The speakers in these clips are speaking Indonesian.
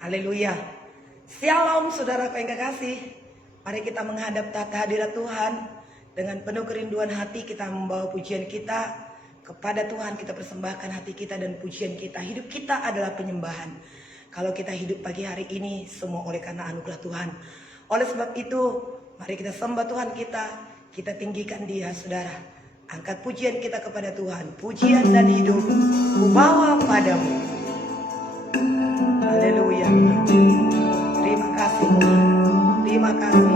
Haleluya. Shalom saudara yang kekasih. Mari kita menghadap tahta hadirat Tuhan. Dengan penuh kerinduan hati kita membawa pujian kita kepada Tuhan. Kita persembahkan hati kita dan pujian kita. Hidup kita adalah penyembahan. Kalau kita hidup pagi hari ini semua oleh karena anugerah Tuhan. Oleh sebab itu mari kita sembah Tuhan kita. Kita tinggikan Dia saudara. Angkat pujian kita kepada Tuhan. Pujian dan hidup ku bawa padamu. Haleluya. Terima kasih Tuhan. Terima kasih.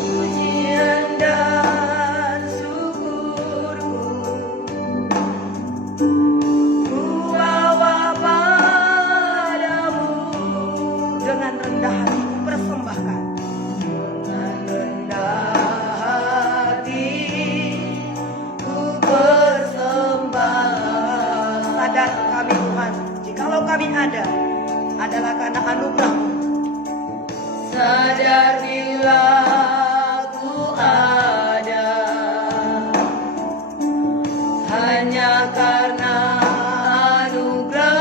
Pujian dan syukurku ku bawa padamu. Dengan rendah hati ku persembahkan. Dengan rendah sadar kami Tuhan, jikalau kami ada adalah karena anugerah-Mu. Sadar bila ku ada hanya karena anugerah,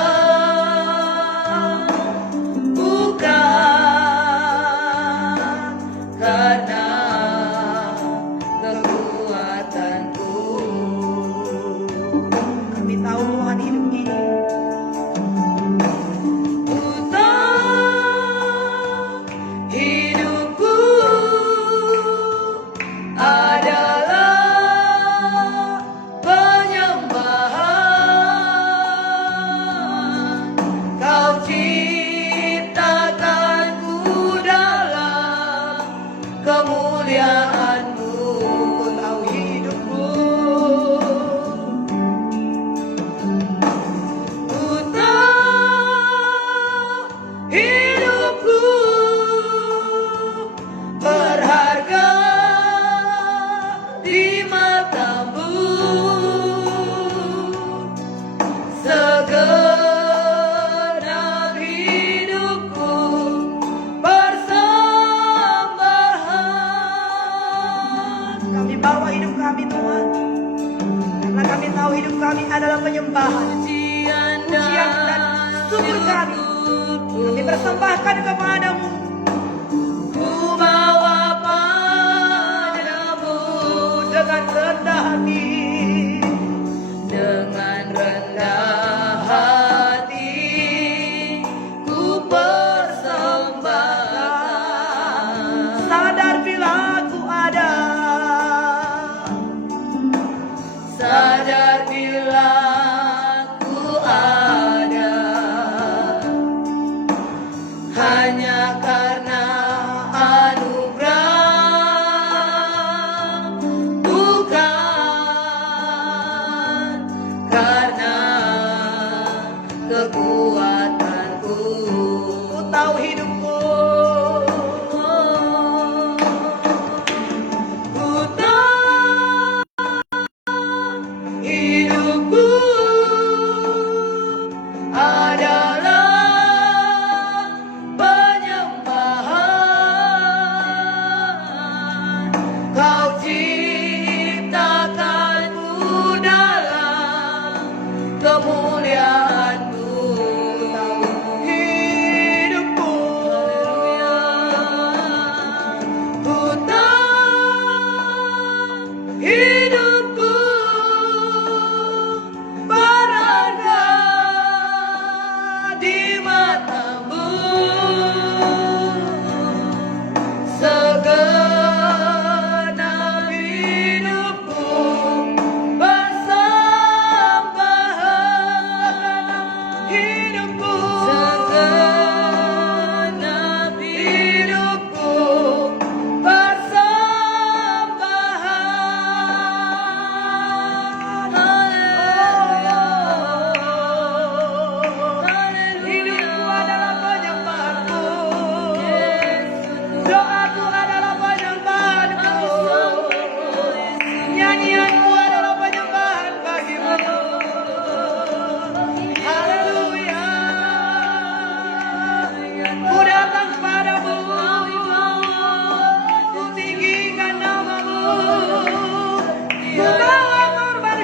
bukan karena kekuatanku. Kami tahu Tuhan hidup ini hidupku adalah penyembahan. Kau ciptakanku dalam kemuliaan-Mu. Kau hidupku berharga di mata-Mu. Segenap hidupku persembahan. Kami bawa hidup kami Tuhan, karena kami tahu hidup kami adalah penyembahan. Pujian dan syukur kami persembahkan kepada-Mu. Ku bawa padamu dengan rendah hati. Dengan rendah hati ku persembahkan. Sadar bila ku ada, sadar bila ku ada hanya karena anugerah, bukan karena kekuatanku. Ku tahu hidupku, ku tahu hidupku adalah penyembahan. Kau ciptakanku dalam kemuliaan-Mu. Hidupku, ku tahu hidupku berharga di mata-Mu. Segenap hidupku persembahan. Hidupku, segenap hidupku persembahan. Hidupku adalah penyembahanmu. Doaku adalah penyembahanmu. Nyanyianku adalah penyembahan bagi-Mu. Haleluya. Ku datang padamu, ku tinggikan nama-Mu. Ku bawa korban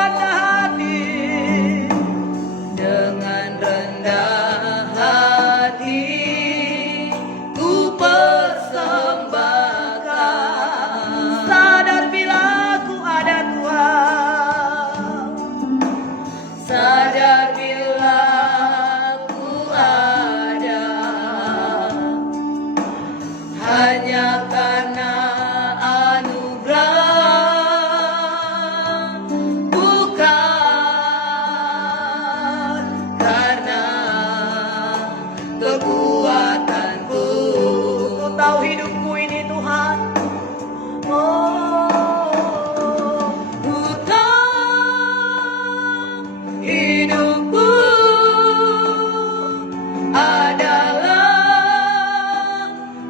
rendah hati, dengan rendah hati ku persembahkan. Sadar bila ku ada Tuhan, sadar bila ku ada hanya karena anugerah, bukan karena kekuatanku. Kau tahu hidupku ini Tuhan. Oh, ku tahu hidupku adalah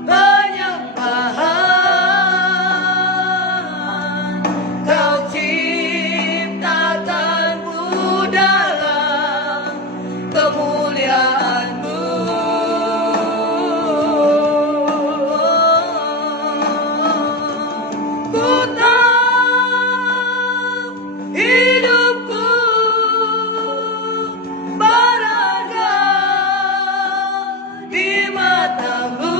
penyembahan. Kau ciptakanku dalam kemuliaan-Mu. Ku tahu hidupku berharga di mata-Mu.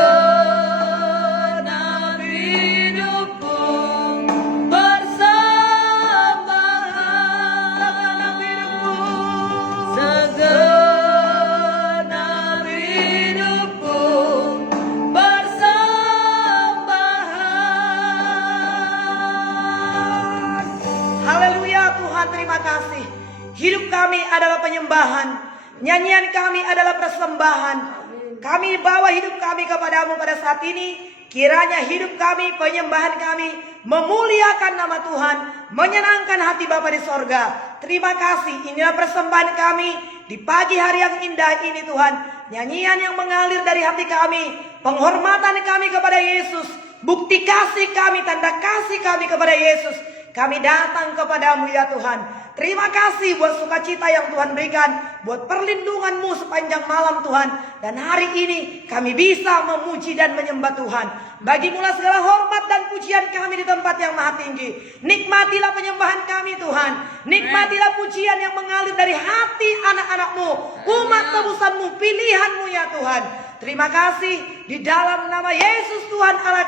Segenap hidupku persembahan. Segenap hidupku persembahan. Haleluya Tuhan, terima kasih. Hidup kami adalah penyembahan, nyanyian kami adalah persembahan. Kami bawa hidup kami kepadamu pada saat ini. Kiranya hidup kami, penyembahan kami memuliakan nama Tuhan, menyenangkan hati Bapa di sorga. Terima kasih, inilah persembahan kami di pagi hari yang indah ini Tuhan. Nyanyian yang mengalir dari hati kami, penghormatan kami kepada Yesus, bukti kasih kami, tanda kasih kami kepada Yesus. Kami datang kepadamu ya Tuhan. Terima kasih buat sukacita yang Tuhan berikan, buat perlindungan-Mu sepanjang malam Tuhan. Dan hari ini kami bisa memuji dan menyembah Tuhan. Bagimulah segala hormat dan pujian kami di tempat yang maha tinggi. Nikmatilah penyembahan kami Tuhan. Nikmatilah pujian yang mengalir dari hati anak-anak-Mu, umat tebusan-Mu, pilihan-Mu ya Tuhan. Terima kasih di dalam nama Yesus Tuhan Allah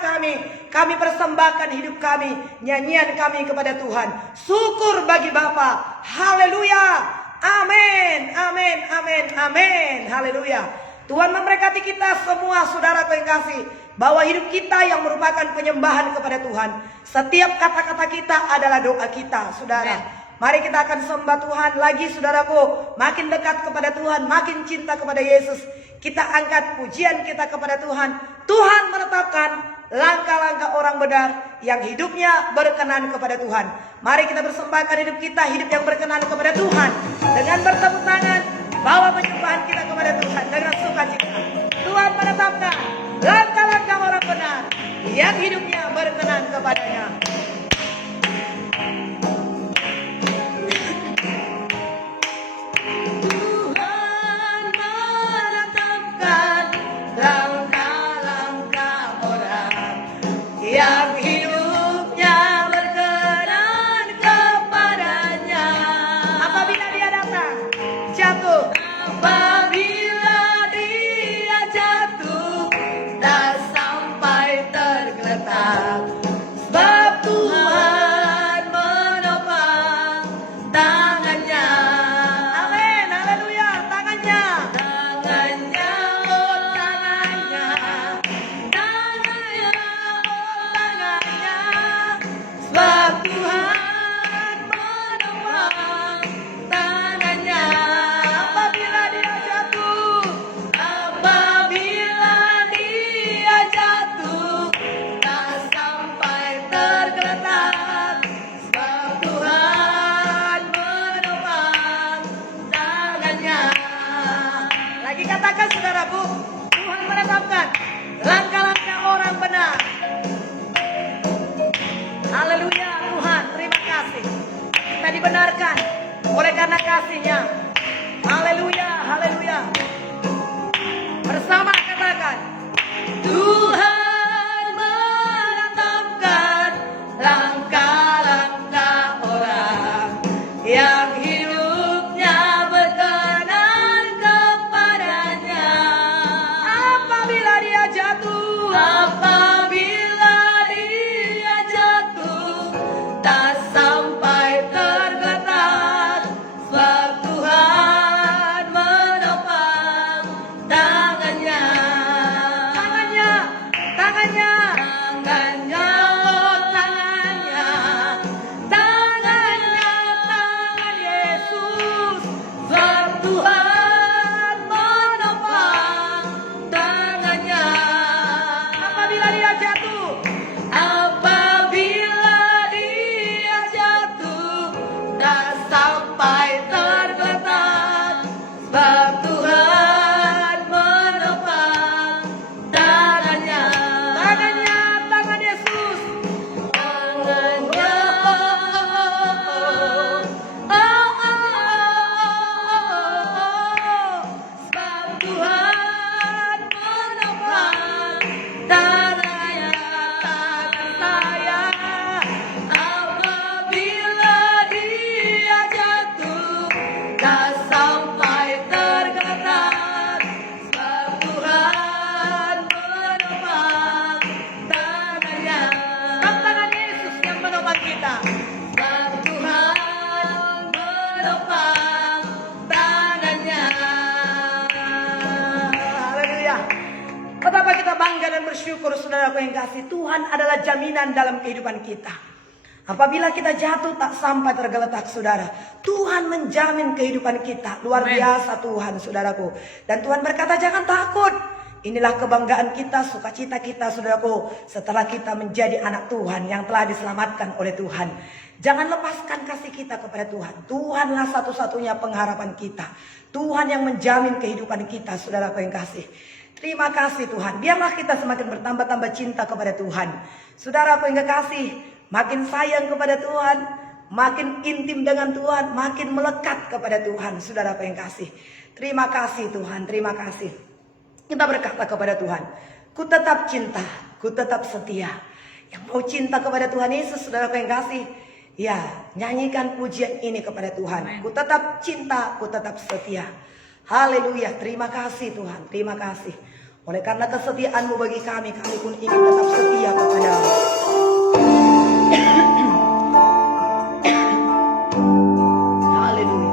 kami persembahkan hidup kami, nyanyian kami kepada Tuhan. Syukur bagi Bapa. Haleluya. Amin, amin, amin, amin. Haleluya. Tuhan memberkati kita semua saudaraku yang kasih, bahwa hidup kita yang merupakan penyembahan kepada Tuhan. Setiap kata-kata kita adalah doa kita, saudara. Mari kita akan sembah Tuhan lagi saudaraku. Makin dekat kepada Tuhan, makin cinta kepada Yesus. Kita angkat pujian kita kepada Tuhan. Tuhan menetapkan langkah-langkah orang benar yang hidupnya berkenan kepada Tuhan. Mari kita persembahkan hidup kita, hidup yang berkenan kepada Tuhan. Dengan bertepuk tangan, bawa penyembahan kita kepada Tuhan dengan sukacita. Tuhan menetapkan langkah-langkah orang benar yang hidupnya berkenan kepadanya. Yang hidupnya berkenan kepadanya. Apabila dia datang, jatuh. Apabila dia jatuh, tak sampai tergeletak. Sebab Tuhan menopang tangannya. Amin, haleluya, tangannya. Tangannya, oh tangannya. Sebab Tuhan menopang tangannya. Apabila dia jatuh, apabila dia jatuh, tak sampai tergeletak. Sebab Tuhan menopang tangannya. Lagi katakan saudaraku, Tuhan menetapkan langkah-langkah orang benar. Haleluya Tuhan, terima kasih. Kita dibenarkan oleh karena kasih-Nya. Haleluya, haleluya. Bersama katakan, Tuhan menetapkan kita. Tuhan menopang tangannya. Haleluya. Betapa kita bangga dan bersyukur saudaraku yang kasih. Tuhan adalah jaminan dalam kehidupan kita. Apabila kita jatuh tak sampai tergeletak saudara, Tuhan menjamin kehidupan kita. Luar biasa Tuhan saudaraku. Dan Tuhan berkata jangan takut. Inilah kebanggaan kita, sukacita kita saudaraku, setelah kita menjadi anak Tuhan yang telah diselamatkan oleh Tuhan. Jangan lepaskan kasih kita kepada Tuhan. Tuhanlah satu-satunya pengharapan kita. Tuhan yang menjamin kehidupan kita saudaraku yang kasih. Terima kasih Tuhan. Biarlah kita semakin bertambah-tambah cinta kepada Tuhan. Saudaraku yang kekasih, makin sayang kepada Tuhan, makin intim dengan Tuhan, makin melekat kepada Tuhan. Saudaraku yang kasih. Terima kasih Tuhan, terima kasih. Kita berkata kepada Tuhan, ku tetap cinta, ku tetap setia. Yang mau cinta kepada Tuhan Yesus, saudaraku yang kasih, ya nyanyikan pujian ini kepada Tuhan. Ku tetap cinta, ku tetap setia. Haleluya, terima kasih Tuhan, terima kasih. Oleh karena kesetiaanmu bagi kami pun ingin tetap setia kepadamu. Haleluya.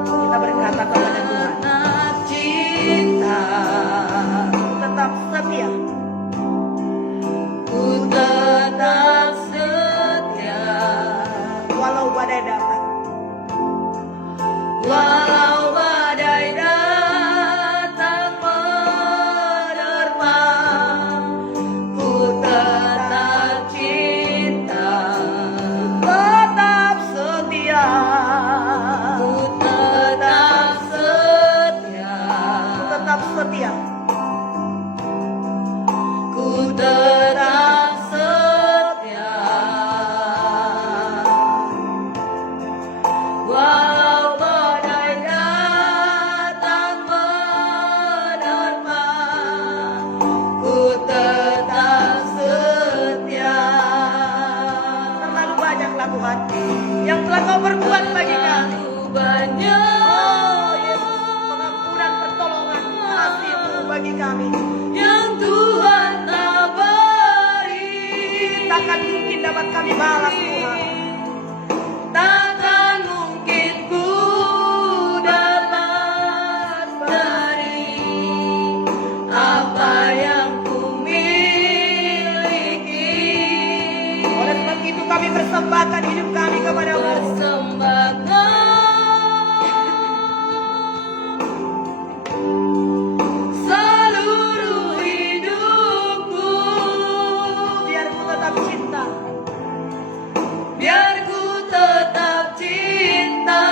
Kita berkata kepada Tuhan, Cinta, tetap setia. ku tetap setia. Walau badai datang, Walau badai datang menerpa, ku tetap cinta, tetap setia. ku tetap setia, Tetap setia. ku tetap setia. Walau badai datang menerpa, ku tetap setia. Terlalu banyaklah Tuhan yang telah kau perbuat bagi kami. Terlalu banyak Oh Yesus, pengampunan, pertolongan, kasih-Mu bagi kami. yang Tuhan tak beri. Takkan mungkin dapat kami balas Tuhan. Takkan mungkin ku dapat beri apa yang ku miliki. Oleh sebab itu kami persembahkan hidup kami kepada-Mu. Persembahkan seluruh hidupku, Biar ku tetap cinta, biar ku tetap cinta,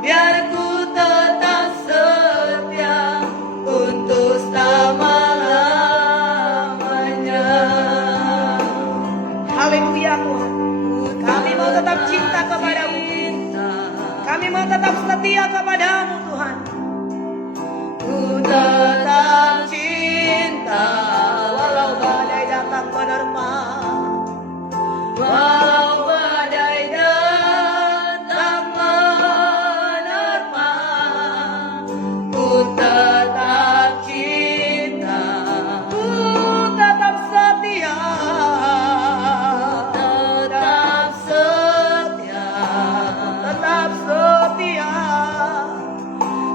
biar ku tetap setia untuk selama-lamanya. haleluya Tuhan. Kami mau tetap cinta kepada-Mu. Kami mau tetap setia kepada-Mu Tuhan. Ku tetap cinta, Walau badai datang menerpa, walau badai datang menerpa, ku tetap cinta, ku tetap setia. tetap setia, Tetap setia.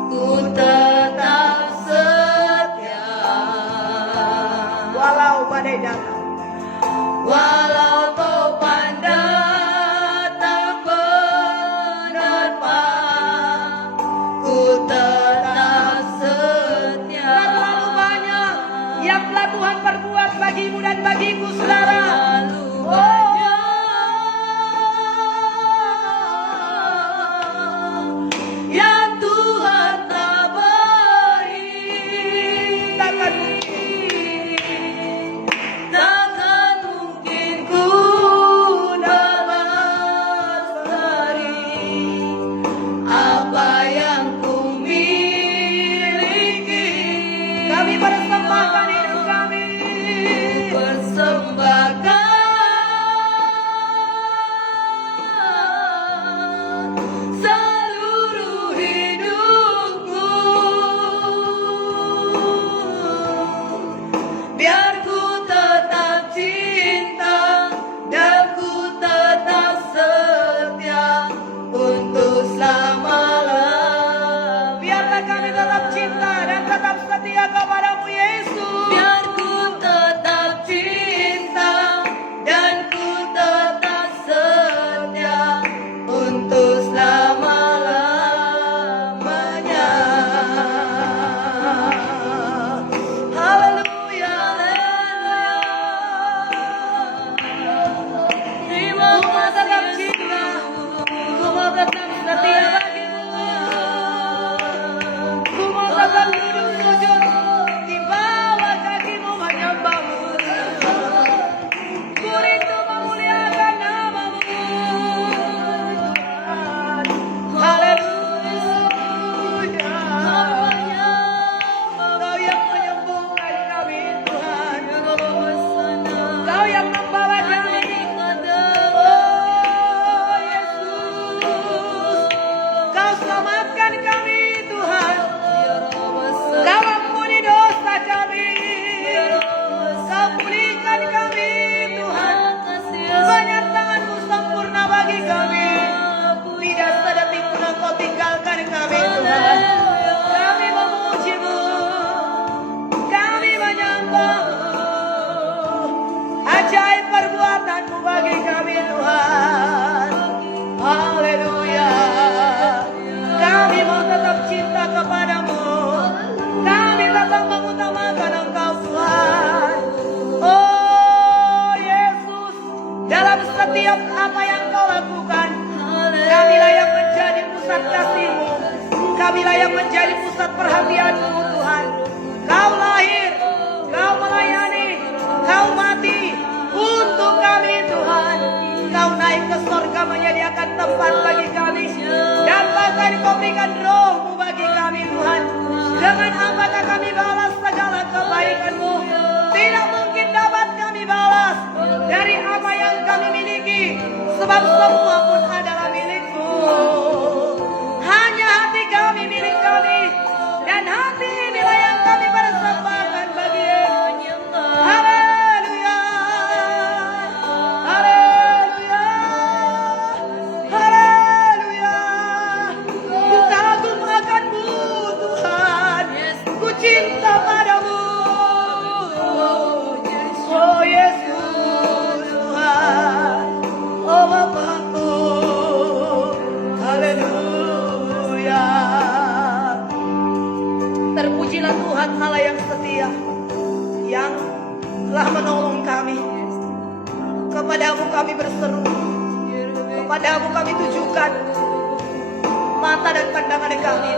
ku tetap setia. Walau badai datang, Walau topan datang menerpa, ku tetap setia. terlalu banyak yang telah Tuhan perbuat bagimu dan bagiku saudara. Terlalu Oh, banyak yang Tuhan tak beri. takkan mungkin, Takkan mungkin ku dapat beri apa yang ku miliki. kami persembahkan hidup kami. Persembahkan Inilah yang menjadi pusat perhatian-Mu Tuhan. Kau lahir, Kau melayani, Kau mati untuk kami Tuhan. Kau naik ke surga menyediakan tempat bagi kami. Dan bahkan Kau berikan roh-Mu bagi kami Tuhan. Dengan apakah kami balas segala kebaikan-Mu? Tidak mungkin dapat kami balas dari apa yang kami miliki, sebab semua pun adalah milik-Mu. Hanya hati kami milik kami, dan hati inilah yang kami persembahkan bagi-Mu. Haleluya, haleluya, haleluya. Ku kagum akan-Mu Tuhan, ku cinta padamu. Oh Yesus Tuhan, oh Bapakku, haleluya. Terpujilah Tuhan Allah yang setia, yang telah menolong kami. Kepadamu kami berseru, kepadamu kami tujukan mata dan pandangan kami.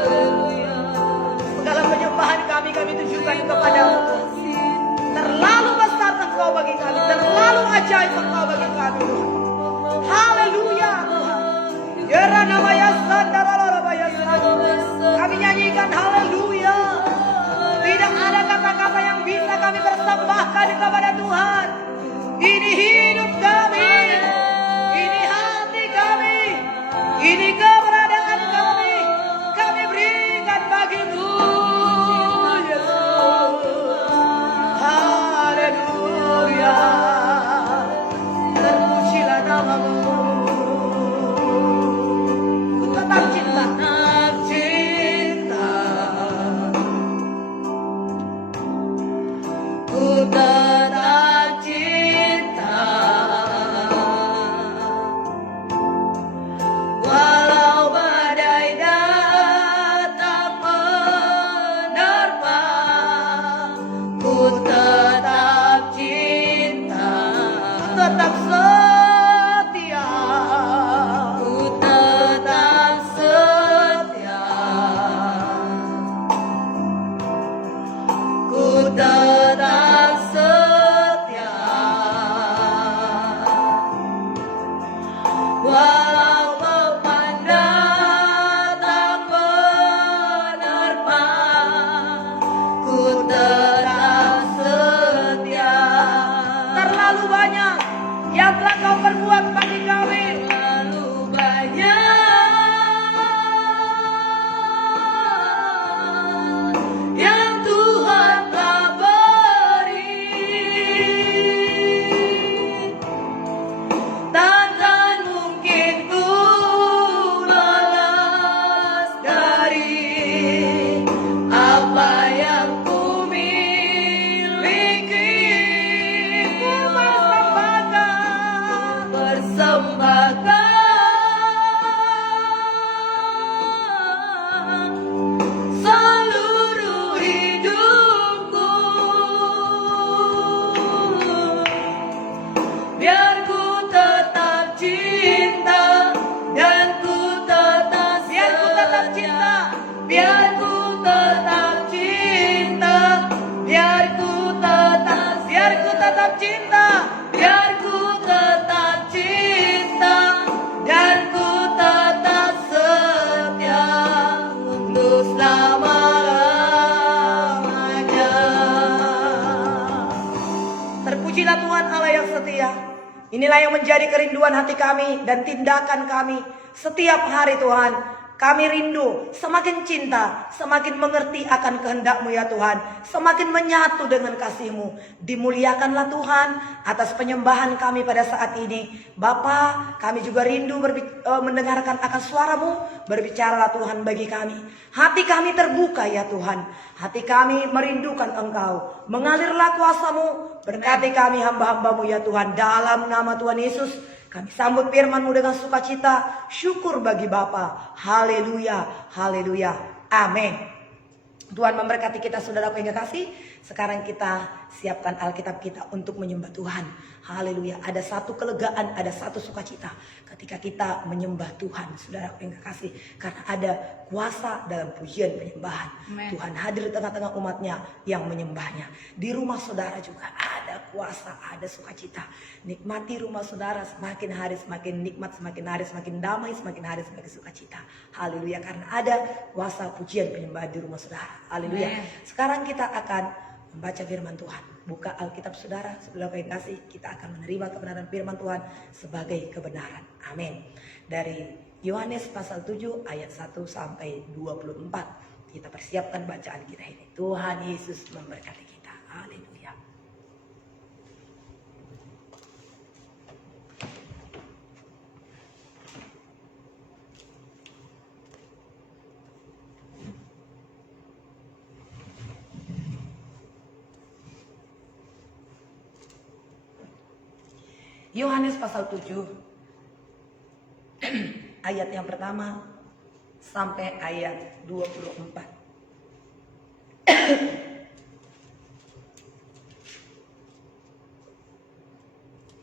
Segala penyembahan kami tujukan kepadamu. Terlalu besar Engkau bagi kami, terlalu ajaib Engkau bagi kami Tuhan. Haleluya Tuhan. Ya namanya kami nyanyikan haleluya. Tidak ada kata-kata yang bisa kami persembahkan kepada Tuhan. Ini hidup kami, ini hati kami, ini keberadaan kami berikan bagi-Mu Yesus. Haleluya, terpujilah nama-Mu. Ku tetap cinta, ku tetap cinta, walau badai datang menerpa. Ku tetap cinta, tetap setia. ku tetap setia, ku tetap setia, walau beban datang menerpa. Ku tetap setia. Terlalu banyak yang telah Kau perbuat bagi kami. Terlalu banyak yang Tuhan telah beri, takkan mungkin ku balas dari apa yang ku miliki. Persembahkan seluruh hidupku, biar ku tetap cinta dan ku tetap cinta, biar ku tetap cinta, biar ku tetap cinta, biar ku tetap cinta, dan ku tetap setia untuk selama-lamanya. Terpujilah Tuhan Allah yang setia. Inilah yang menjadi kerinduan hati kami dan tindakan kami setiap hari Tuhan. Kami rindu, semakin cinta, semakin mengerti akan kehendak-Mu ya Tuhan. Semakin menyatu dengan kasih-Mu. Dimuliakanlah Tuhan atas penyembahan kami pada saat ini. Bapa, kami juga rindu mendengarkan akan suara-Mu. Berbicaralah Tuhan bagi kami. Hati kami terbuka ya Tuhan. Hati kami merindukan Engkau. Mengalirlah kuasa-Mu. Berkati kami hamba-hamba-Mu ya Tuhan. Dalam nama Tuhan Yesus, kami sambut firman-Mu dengan sukacita. Syukur bagi Bapa. Haleluya, haleluya. Amin. Tuhan memberkati kita saudaraku yang kekasih. Sekarang kita siapkan Alkitab kita untuk menyembah Tuhan. Haleluya. Ada satu kelegaan, ada satu sukacita ketika kita menyembah Tuhan saudaraku yang kekasih. Karena ada kuasa dalam pujian penyembahan. Amen. Tuhan hadir di tengah-tengah umatnya yang menyembahnya. Di rumah saudara juga ada kuasa, ada sukacita. Nikmati rumah saudara, semakin hari semakin nikmat, semakin hari semakin damai, semakin hari semakin sukacita. Haleluya. Karena ada kuasa pujian penyembahan di rumah saudara. Haleluya. Amen. Sekarang kita akan membaca firman Tuhan. Buka Alkitab saudara, saudara yang kasih, kita akan menerima kebenaran firman Tuhan sebagai kebenaran. Amin. Dari Yohanes pasal 7 ayat 1 sampai 24. Kita persiapkan bacaan kita ini. Tuhan Yesus memberkati kita. Haleluya. Yohanes pasal 7 ayat yang pertama sampai ayat 24.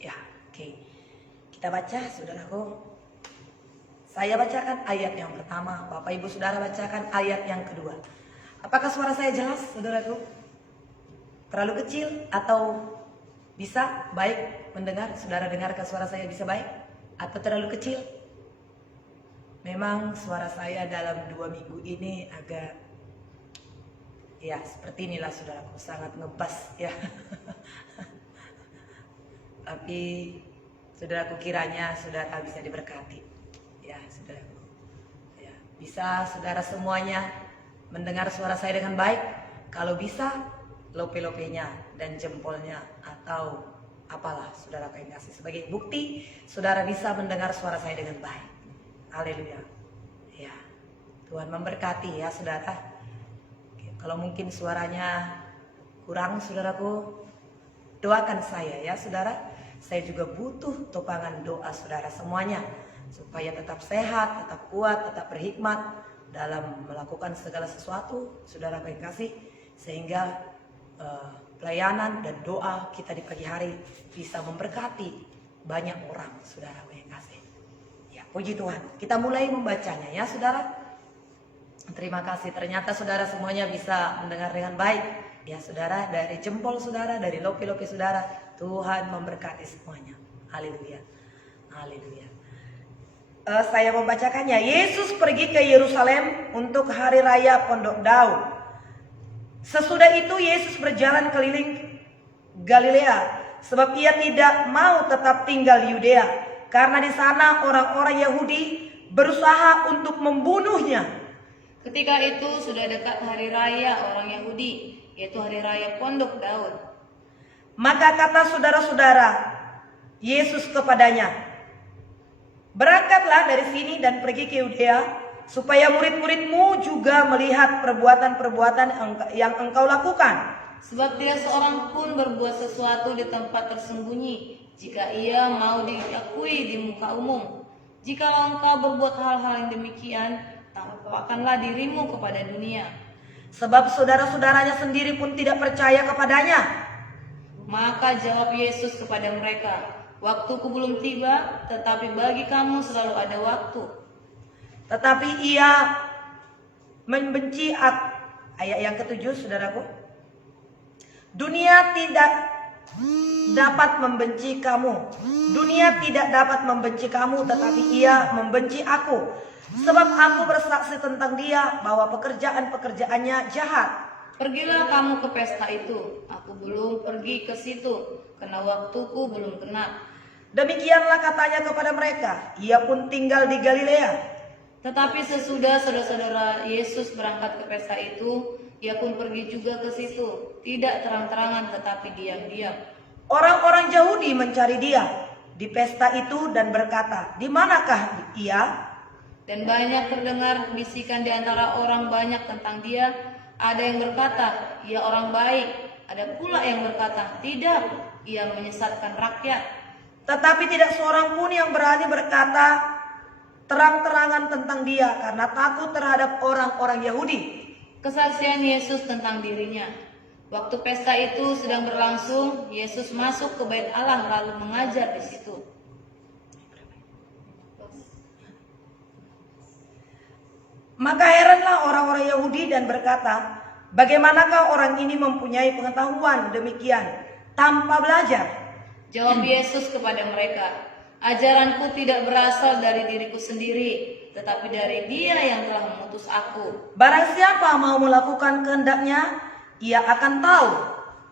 Ya, oke. Kita baca saudaraku. Saya bacakan ayat yang pertama, Bapak Ibu Saudara bacakan ayat yang kedua. Apakah suara saya jelas saudaraku? Terlalu kecil atau bisa baik mendengar? Saudara dengarkan suara saya bisa baik atau terlalu kecil? Memang suara saya dalam 2 minggu ini agak ya seperti inilah saudaraku, sangat ngebas ya. Tapi saudaraku kiranya saudara bisa diberkati ya saudaraku. Ya, bisa saudara semuanya mendengar suara saya dengan baik? Kalau bisa lope-lopenya dan jempolnya atau apalah saudara yang kasih sebagai bukti saudara bisa mendengar suara saya dengan baik. Haleluya. Ya. Tuhan memberkati ya saudara. Kalau mungkin suaranya kurang saudaraku, doakan saya ya saudara. Saya juga butuh topangan doa saudara semuanya supaya tetap sehat, tetap kuat, tetap berhikmat dalam melakukan segala sesuatu saudara yang kasih, sehingga pelayanan dan doa kita di pagi hari bisa memberkati banyak orang saudara yang kasih. Ya, puji Tuhan. Kita mulai membacanya ya saudara. Terima kasih. Ternyata saudara semuanya bisa mendengar dengan baik. Ya saudara, dari jempol saudara, dari lopi-lopi saudara, Tuhan memberkati semuanya. Haleluya. Haleluya. Saya membacakannya. Yesus pergi ke Yerusalem untuk hari raya Pondok Daud. Sesudah itu Yesus berjalan keliling Galilea, sebab ia tidak mau tetap tinggal di Yudea, karena di sana orang-orang Yahudi berusaha untuk membunuhnya. Ketika itu sudah dekat hari raya orang Yahudi, yaitu hari raya Pondok Daud. Maka kata saudara-saudara Yesus kepadanya, "Berangkatlah dari sini dan pergi ke Yudea, supaya murid-muridmu juga melihat perbuatan-perbuatan yang engkau lakukan. Sebab tidak seorang pun berbuat sesuatu di tempat tersembunyi, jika ia mau diakui di muka umum. Jikalau engkau berbuat hal-hal yang demikian, tampakkanlah dirimu kepada dunia." Sebab saudara-saudaranya sendiri pun tidak percaya kepadanya. Maka jawab Yesus kepada mereka, "Waktuku belum tiba, tetapi bagi kamu selalu ada waktu." Tetapi ia membenci aku. Ayat yang ke-7 saudaraku. Dunia tidak dapat membenci kamu. Dunia tidak dapat membenci kamu, tetapi ia membenci aku. Sebab aku bersaksi tentang dia bahwa pekerjaan-pekerjaannya jahat. Pergilah kamu ke pesta itu. Aku belum pergi ke situ, karena waktuku belum genap. Demikianlah katanya kepada mereka. Ia pun tinggal di Galilea. Tetapi sesudah saudara-saudara Yesus berangkat ke pesta itu, ia pun pergi juga ke situ, tidak terang-terangan tetapi diam-diam. Orang-orang Yahudi mencari dia di pesta itu dan berkata, "Di manakah ia?" Dan banyak terdengar bisikan di antara orang banyak tentang dia. Ada yang berkata, "Ia orang baik." Ada pula yang berkata, "Tidak, ia menyesatkan rakyat." Tetapi tidak seorang pun yang berani berkata terang-terangan tentang dia karena takut terhadap orang-orang Yahudi. Kesaksian Yesus tentang dirinya. Waktu pesta itu sedang berlangsung, Yesus masuk ke bait Allah lalu mengajar di situ. Maka heranlah orang-orang Yahudi dan berkata, bagaimanakah orang ini mempunyai pengetahuan demikian tanpa belajar? Jawab Yesus kepada mereka, ajaranku tidak berasal dari diriku sendiri, tetapi dari Dia yang telah mengutus aku. Barang siapa mau melakukan kehendaknya, ia akan tahu,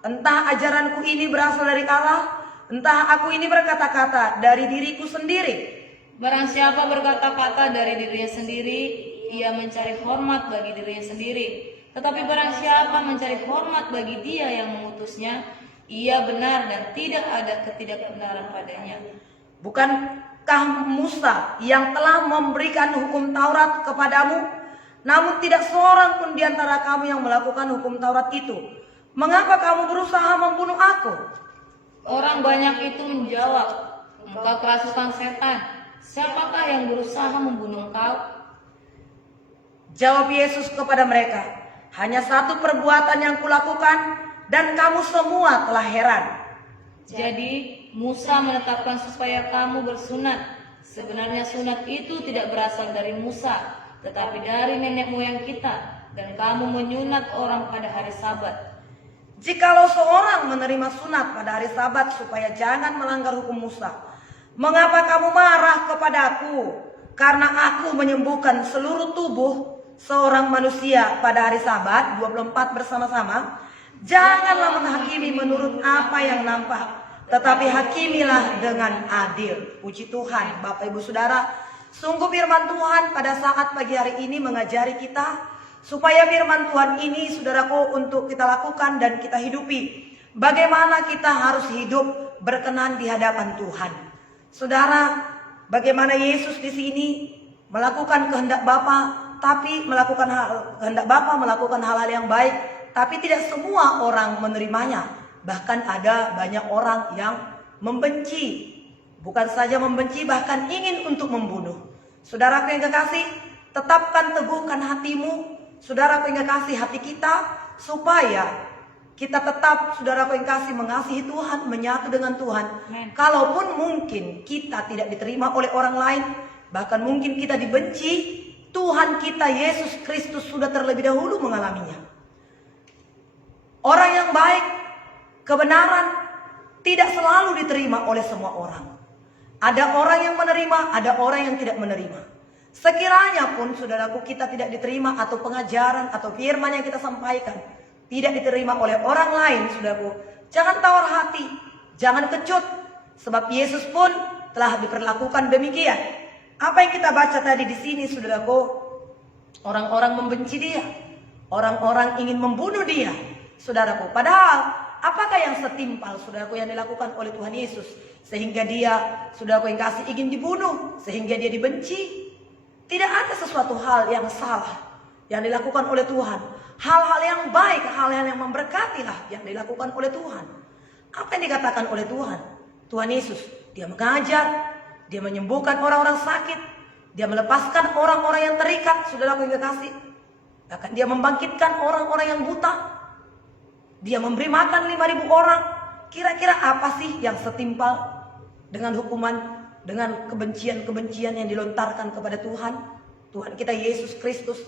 entah ajaranku ini berasal dari Allah, entah aku ini berkata-kata dari diriku sendiri. Barang siapa berkata-kata dari dirinya sendiri, ia mencari hormat bagi dirinya sendiri. Tetapi barang siapa mencari hormat bagi Dia yang mengutusnya, ia benar dan tidak ada ketidakbenaran padanya. Bukankah Musa yang telah memberikan hukum Taurat kepadamu? Namun tidak seorang pun di antara kamu yang melakukan hukum Taurat itu. Mengapa kamu berusaha membunuh aku? Orang banyak itu menjawab, engkau kerasukan setan. Siapakah yang berusaha membunuh engkau? Jawab Yesus kepada mereka, hanya satu perbuatan yang kulakukan dan kamu semua telah heran. Jadi Musa menetapkan supaya kamu bersunat. Sebenarnya sunat itu tidak berasal dari Musa, tetapi dari nenek moyang kita. Dan kamu menyunat orang pada hari Sabat. Jikalau seorang menerima sunat pada hari Sabat supaya jangan melanggar hukum Musa, mengapa kamu marah kepadaku? Karena aku menyembuhkan seluruh tubuh seorang manusia pada hari Sabat 24 bersama-sama. Janganlah menghakimi menurut apa yang nampak, tetapi hakimilah dengan adil. Puji Tuhan. Bapak Ibu Saudara, sungguh firman Tuhan pada saat pagi hari ini mengajari kita supaya firman Tuhan ini, saudaraku, untuk kita lakukan dan kita hidupi. Bagaimana kita harus hidup berkenan di hadapan Tuhan. Saudara, bagaimana Yesus di sini melakukan kehendak Bapa, tapi melakukan kehendak Bapa, melakukan hal-hal yang baik, tapi tidak semua orang menerimanya. Bahkan ada banyak orang yang membenci. Bukan saja membenci, bahkan ingin untuk membunuh. Saudaraku yang kekasih, tetapkan teguhkan hatimu. Saudaraku yang kekasih, hati kita, supaya kita tetap, saudaraku yang kasih, mengasihi Tuhan, menyatu dengan Tuhan. Kalaupun mungkin kita tidak diterima oleh orang lain, bahkan mungkin kita dibenci, Tuhan kita Yesus Kristus sudah terlebih dahulu mengalaminya. Orang yang baik, kebenaran tidak selalu diterima oleh semua orang. Ada orang yang menerima, ada orang yang tidak menerima. Sekiranya pun saudaraku kita tidak diterima, atau pengajaran atau firman yang kita sampaikan tidak diterima oleh orang lain, saudaraku, jangan tawar hati, jangan kecut, sebab Yesus pun telah diperlakukan demikian. Apa yang kita baca tadi di sini, saudaraku, orang-orang membenci Dia, orang-orang ingin membunuh Dia, saudaraku. Padahal apakah yang setimpal, saudaraku, yang dilakukan oleh Tuhan Yesus sehingga Dia, saudaraku yang kasih, ingin dibunuh, sehingga Dia dibenci? Tidak ada sesuatu hal yang salah yang dilakukan oleh Tuhan. Hal-hal yang baik, hal-hal yang memberkatilah yang dilakukan oleh Tuhan. Apa yang dikatakan oleh Tuhan? Tuhan Yesus, Dia mengajar, Dia menyembuhkan orang-orang sakit, Dia melepaskan orang-orang yang terikat, saudaraku yang kekasih. Bahkan Dia membangkitkan orang-orang yang buta. Dia memberi makan 5.000 orang. Kira-kira apa sih yang setimpal dengan hukuman, dengan kebencian-kebencian yang dilontarkan kepada Tuhan? Tuhan kita Yesus Kristus.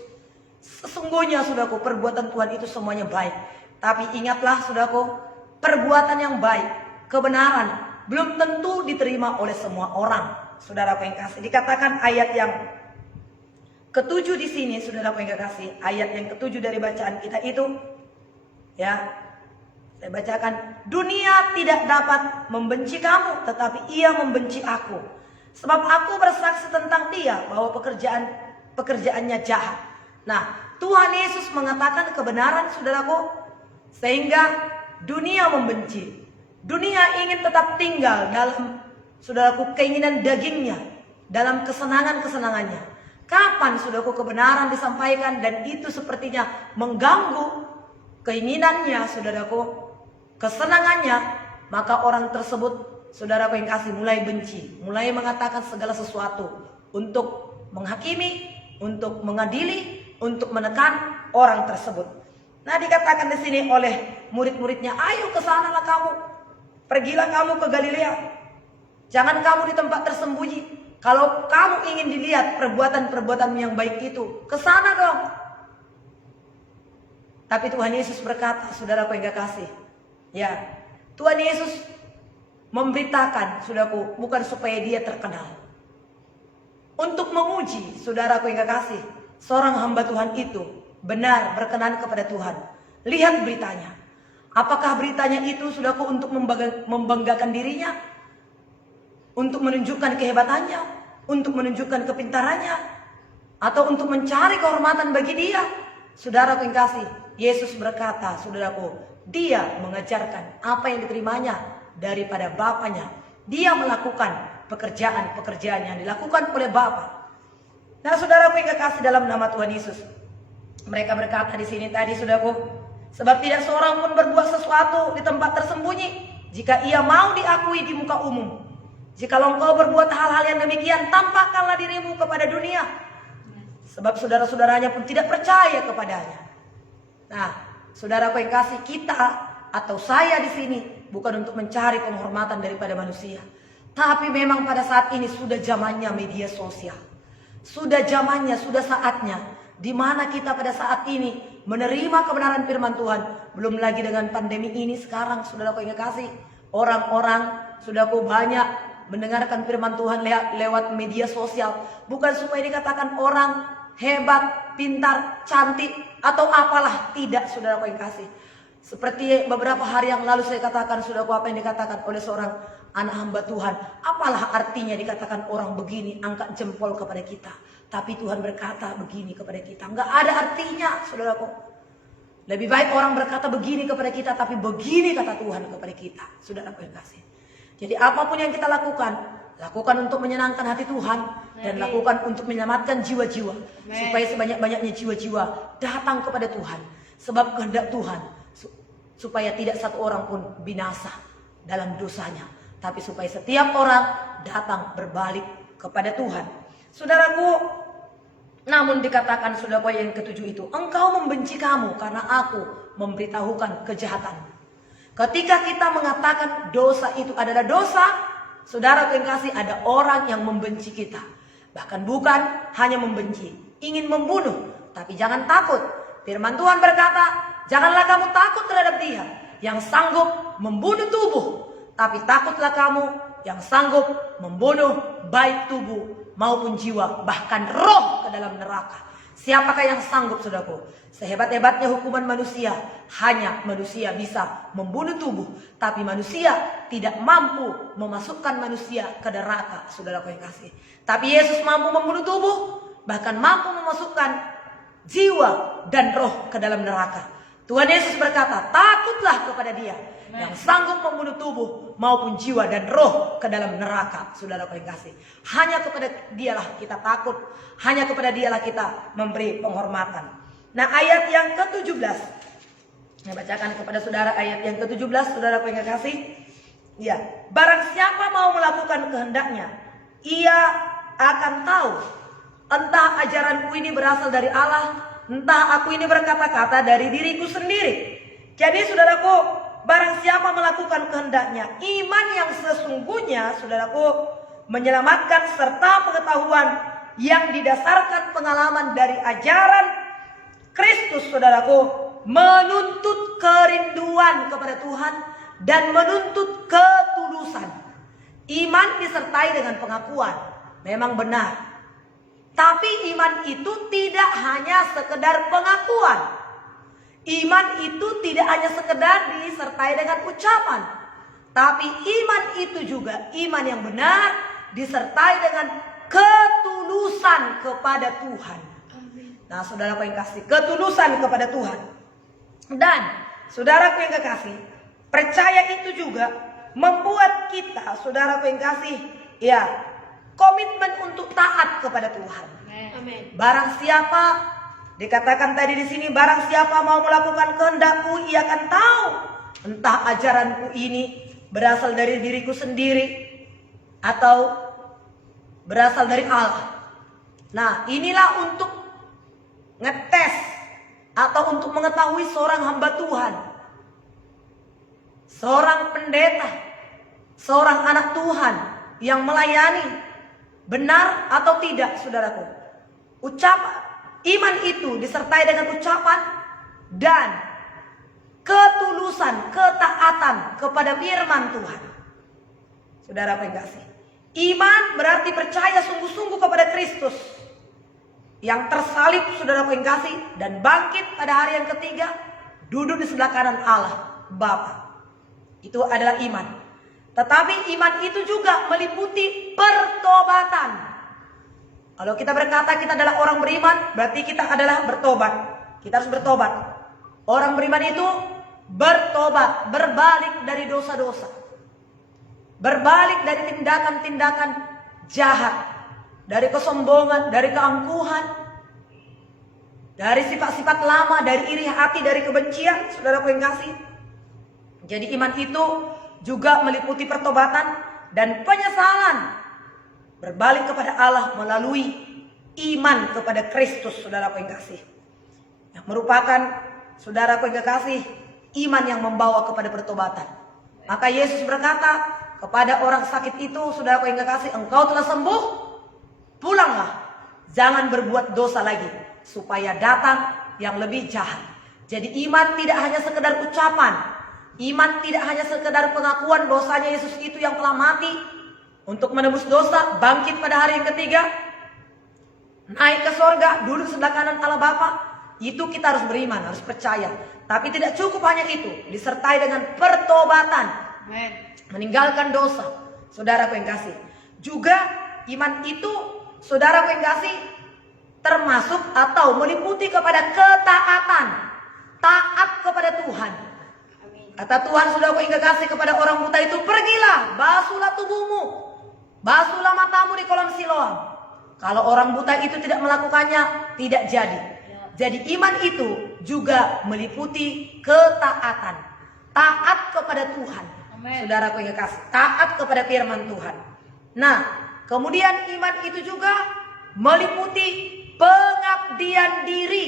Sesungguhnya, saudaraku, perbuatan Tuhan itu semuanya baik. Tapi ingatlah, saudaraku, perbuatan yang baik, kebenaran, belum tentu diterima oleh semua orang. Saudaraku yang kasih, dikatakan ayat yang ke-7 di sini, saudaraku yang kasih, ayat yang ke-7 dari bacaan kita itu, ya, saya bacakan, dunia tidak dapat membenci kamu, tetapi ia membenci aku. Sebab aku bersaksi tentang dia bahwa pekerjaannya jahat. Nah, Tuhan Yesus mengatakan kebenaran, saudaraku, sehingga dunia membenci. Dunia ingin tetap tinggal dalam, saudaraku, keinginan dagingnya, dalam kesenangan-kesenangannya. Kapan, saudaraku, kebenaran disampaikan dan itu sepertinya mengganggu keinginannya, saudaraku, kesenangannya, maka orang tersebut, saudaraku yang kasih, mulai benci, mulai mengatakan segala sesuatu untuk menghakimi, untuk mengadili, untuk menekan orang tersebut. Nah, dikatakan di sini oleh murid-muridnya, ayo ke sanalah kamu. Pergilah kamu ke Galilea. Jangan kamu di tempat tersembunyi. Kalau kamu ingin dilihat perbuatan-perbuatan yang baik itu, ke sana dong. Tapi Tuhan Yesus berkata, saudaraku yang kekasih, ya, Tuhan Yesus memberitakan, saudaraku, bukan supaya dia terkenal. Untuk menguji, saudaraku yang kekasih, seorang hamba Tuhan itu benar berkenan kepada Tuhan. Lihat beritanya. Apakah beritanya itu, saudaraku, untuk membanggakan dirinya? Untuk menunjukkan kehebatannya? Untuk menunjukkan kepintarannya? Atau untuk mencari kehormatan bagi dia? Saudaraku yang kasih, Yesus berkata, saudaraku, dia mengajarkan apa yang diterimanya daripada Bapaknya. Dia melakukan pekerjaan-pekerjaan yang dilakukan oleh Bapa. Nah, saudaraku yang kekasih dalam nama Tuhan Yesus, mereka berkata di sini tadi, saudaraku, sebab tidak seorang pun berbuat sesuatu di tempat tersembunyi jika ia mau diakui di muka umum. Jikalau engkau berbuat hal-hal yang demikian, tampakkanlah dirimu kepada dunia. Sebab saudara-saudaranya pun tidak percaya kepadanya. Nah, saudaraku yang kasih, kita atau saya di sini bukan untuk mencari penghormatan daripada manusia. Tapi memang pada saat ini sudah zamannya media sosial. Sudah zamannya, sudah saatnya di mana kita pada saat ini menerima kebenaran firman Tuhan. Belum lagi dengan pandemi ini sekarang, saudaraku yang kasih, orang-orang saudaraku banyak mendengarkan firman Tuhan lewat media sosial. Bukan supaya dikatakan orang hebat, pintar, cantik, atau apalah. Tidak, saudaraku yang kasih. Seperti beberapa hari yang lalu saya katakan, saudaraku, apa yang dikatakan oleh seorang anak hamba Tuhan. Apalah artinya dikatakan orang begini, angkat jempol kepada kita. Tapi Tuhan berkata begini kepada kita. Enggak ada artinya, saudaraku. Lebih baik orang berkata begini kepada kita, tapi begini kata Tuhan kepada kita, saudaraku yang kasih. Jadi apapun yang kita lakukan, lakukan untuk menyenangkan hati Tuhan. Dan lakukan untuk menyelamatkan jiwa-jiwa. Supaya sebanyak-banyaknya jiwa-jiwa datang kepada Tuhan. Sebab kehendak Tuhan, supaya tidak satu orang pun binasa dalam dosanya. Tapi supaya setiap orang datang berbalik kepada Tuhan. Saudaraku, namun dikatakan, saudaraku yang ketujuh itu, engkau membenci kamu karena aku memberitahukan kejahatan. Ketika kita mengatakan dosa itu adalah dosa, saudara yang kasih, ada orang yang membenci kita. Bahkan bukan hanya membenci, ingin membunuh. Tapi jangan takut. Firman Tuhan berkata, janganlah kamu takut terhadap dia yang sanggup membunuh tubuh. Tapi takutlah kamu yang sanggup membunuh baik tubuh maupun jiwa, bahkan roh ke dalam neraka. Siapakah yang sanggup, saudaraku? Sehebat-hebatnya hukuman manusia, hanya manusia bisa membunuh tubuh. Tapi manusia tidak mampu memasukkan manusia ke neraka, saudaraku yang kasih. Tapi Yesus mampu membunuh tubuh, bahkan mampu memasukkan jiwa dan roh ke dalam neraka. Tuhan Yesus berkata, takutlah kepada dia yang sanggup membunuh tubuh maupun jiwa dan roh ke dalam neraka, saudaraku yang kasih. Hanya kepada dialah kita takut, hanya kepada dialah kita memberi penghormatan. Nah, ayat yang ke-17, saya bacakan kepada saudara ayat yang ke-17, saudaraku yang kasih. Ya, barang siapa mau melakukan kehendaknya, ia akan tahu entah ajaranku ini berasal dari Allah, entah aku ini berkata-kata dari diriku sendiri. Jadi saudaraku, barang siapa melakukan kehendaknya, iman yang sesungguhnya, saudaraku, menyelamatkan serta pengetahuan yang didasarkan pengalaman dari ajaran Kristus, saudaraku, menuntut kerinduan kepada Tuhan dan menuntut ketulusan. Iman disertai dengan pengakuan, memang benar. Tapi iman itu tidak hanya sekedar pengakuan. Iman itu tidak hanya sekedar disertai dengan ucapan. Tapi iman itu juga iman yang benar disertai dengan ketulusan kepada Tuhan. Nah, saudaraku yang kasih, ketulusan kepada Tuhan. Dan saudaraku yang kekasih, percaya itu juga membuat kita, saudaraku yang kasih, ya, komitmen untuk taat kepada Tuhan. Amin. Barang siapa, dikatakan tadi di sini, barang siapa mau melakukan kehendakku, ia akan tahu entah ajaranku ini berasal dari diriku sendiri atau berasal dari Allah. Nah, inilah untuk ngetes atau untuk mengetahui seorang hamba Tuhan, seorang pendeta, seorang anak Tuhan yang melayani benar atau tidak, saudaraku. Ucapan iman itu disertai dengan ucapan dan ketulusan, ketaatan kepada firman Tuhan. Saudara apa yang kasih? Iman berarti percaya sungguh-sungguh kepada Kristus yang tersalib, saudara apa yang kasih, dan bangkit pada hari yang ketiga, duduk di sebelah kanan Allah Bapa. Itu adalah iman. Tetapi iman itu juga meliputi pertobatan. Kalau kita berkata kita adalah orang beriman, berarti kita adalah bertobat. Kita harus bertobat. Orang beriman itu bertobat, berbalik dari dosa-dosa, berbalik dari tindakan-tindakan jahat, dari kesombongan, dari keangkuhan, dari sifat-sifat lama, dari iri hati, dari kebencian, saudara yang kasih. Jadi iman itu juga meliputi pertobatan dan penyesalan, berbalik kepada Allah melalui iman kepada Kristus, saudara yang kasih, yang merupakan, saudara yang kasih, iman yang membawa kepada pertobatan. Maka Yesus berkata kepada orang sakit itu, saudara yang kasih, engkau telah sembuh, pulanglah, jangan berbuat dosa lagi, supaya datang yang lebih jahat. Jadi iman tidak hanya sekedar ucapan, iman tidak hanya sekedar pengakuan dosanya Yesus itu yang telah mati untuk menebus dosa, bangkit pada hari yang ketiga, naik ke sorga, duduk sebelah kanan Allah Bapa. Itu kita harus beriman, harus percaya. Tapi tidak cukup hanya itu, disertai dengan pertobatan. Amen. Meninggalkan dosa, saudara yang kasih. Juga iman itu, saudara yang kasih, termasuk atau meliputi kepada ketaatan, taat kepada Tuhan. Kata Tuhan, saudara yang kasih, kepada orang buta itu, pergilah, basuhlah tubuhmu, basuhlah matamu di kolam Siloam. Kalau orang buta itu tidak melakukannya, tidak jadi. Jadi iman itu juga meliputi ketaatan, taat kepada Tuhan. Amen. Saudara yang kasih, taat kepada firman Tuhan. Nah, kemudian iman itu juga meliputi pengabdian diri.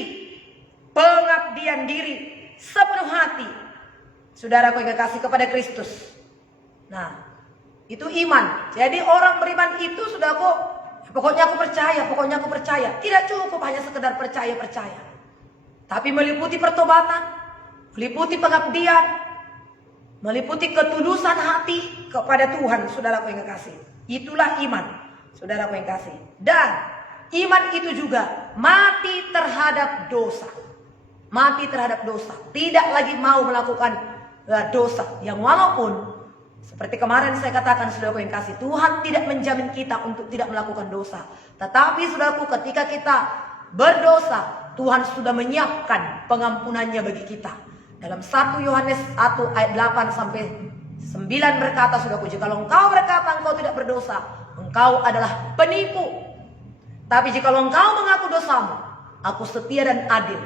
Pengabdian diri sepenuh hati, saudara yang kasih, kepada Kristus. Nah, itu iman. Jadi orang beriman itu, saudaraku, pokoknya aku percaya. Tidak cukup hanya sekedar percaya. Tapi meliputi pertobatan, meliputi pengabdian, meliputi ketulusan hati kepada Tuhan, saudaraku yang kasih. Itulah iman, saudaraku yang kasih. Dan iman itu juga mati terhadap dosa. Mati terhadap dosa. Tidak lagi mau melakukan dosa. Yang walaupun seperti kemarin saya katakan, saudaraku yang kasih, Tuhan tidak menjamin kita untuk tidak melakukan dosa. Tetapi saudaraku, ketika kita berdosa, Tuhan sudah menyiapkan pengampunannya bagi kita. Dalam 1 Yohanes 1 ayat 8 sampai 9 berkata, saudaraku, jikalau engkau berkata engkau tidak berdosa, engkau adalah penipu. Tapi jikalau engkau mengaku dosamu, aku setia dan adil.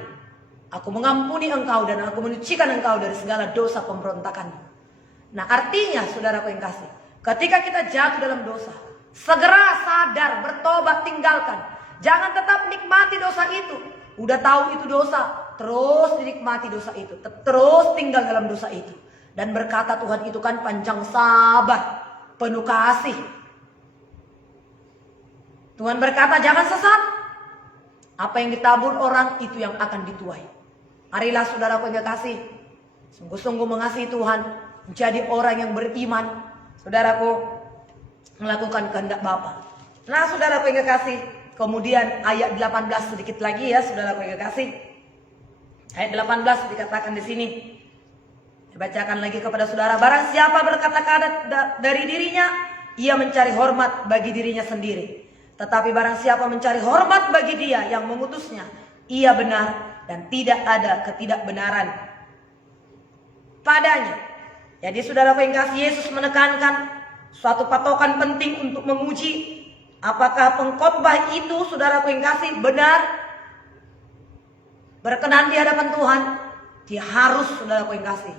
Aku mengampuni engkau dan aku menyucikan engkau dari segala dosa pemberontakanmu. Nah, artinya, saudaraku yang kasih, ketika kita jatuh dalam dosa, segera sadar, bertobat, tinggalkan. Jangan tetap nikmati dosa itu. Udah tahu itu dosa, terus dinikmati dosa itu, terus tinggal dalam dosa itu. Dan berkata Tuhan itu kan panjang sabar, penuh kasih. Tuhan berkata jangan sesat. Apa yang ditabur orang itu yang akan dituai. Marilah saudaraku yang kasih, sungguh-sungguh mengasihi Tuhan, menjadi orang yang beriman, saudaraku, melakukan kehendak Bapa. Nah, saudaraku yang kasih, kemudian ayat 18 sedikit lagi ya, saudaraku yang kasih. Ayat 18 dikatakan di sini. Dibacakan lagi kepada saudara. Barang siapa berkata-kata dari dirinya, ia mencari hormat bagi dirinya sendiri. Tetapi barang siapa mencari hormat bagi dia yang mengutusnya, ia benar dan tidak ada ketidakbenaran padanya. Jadi saudaraku yang kasih, Yesus menekankan suatu patokan penting untuk menguji apakah pengkhotbah itu, saudaraku yang kasih, benar, berkenan di hadapan Tuhan. Dia harus, saudaraku yang kasih,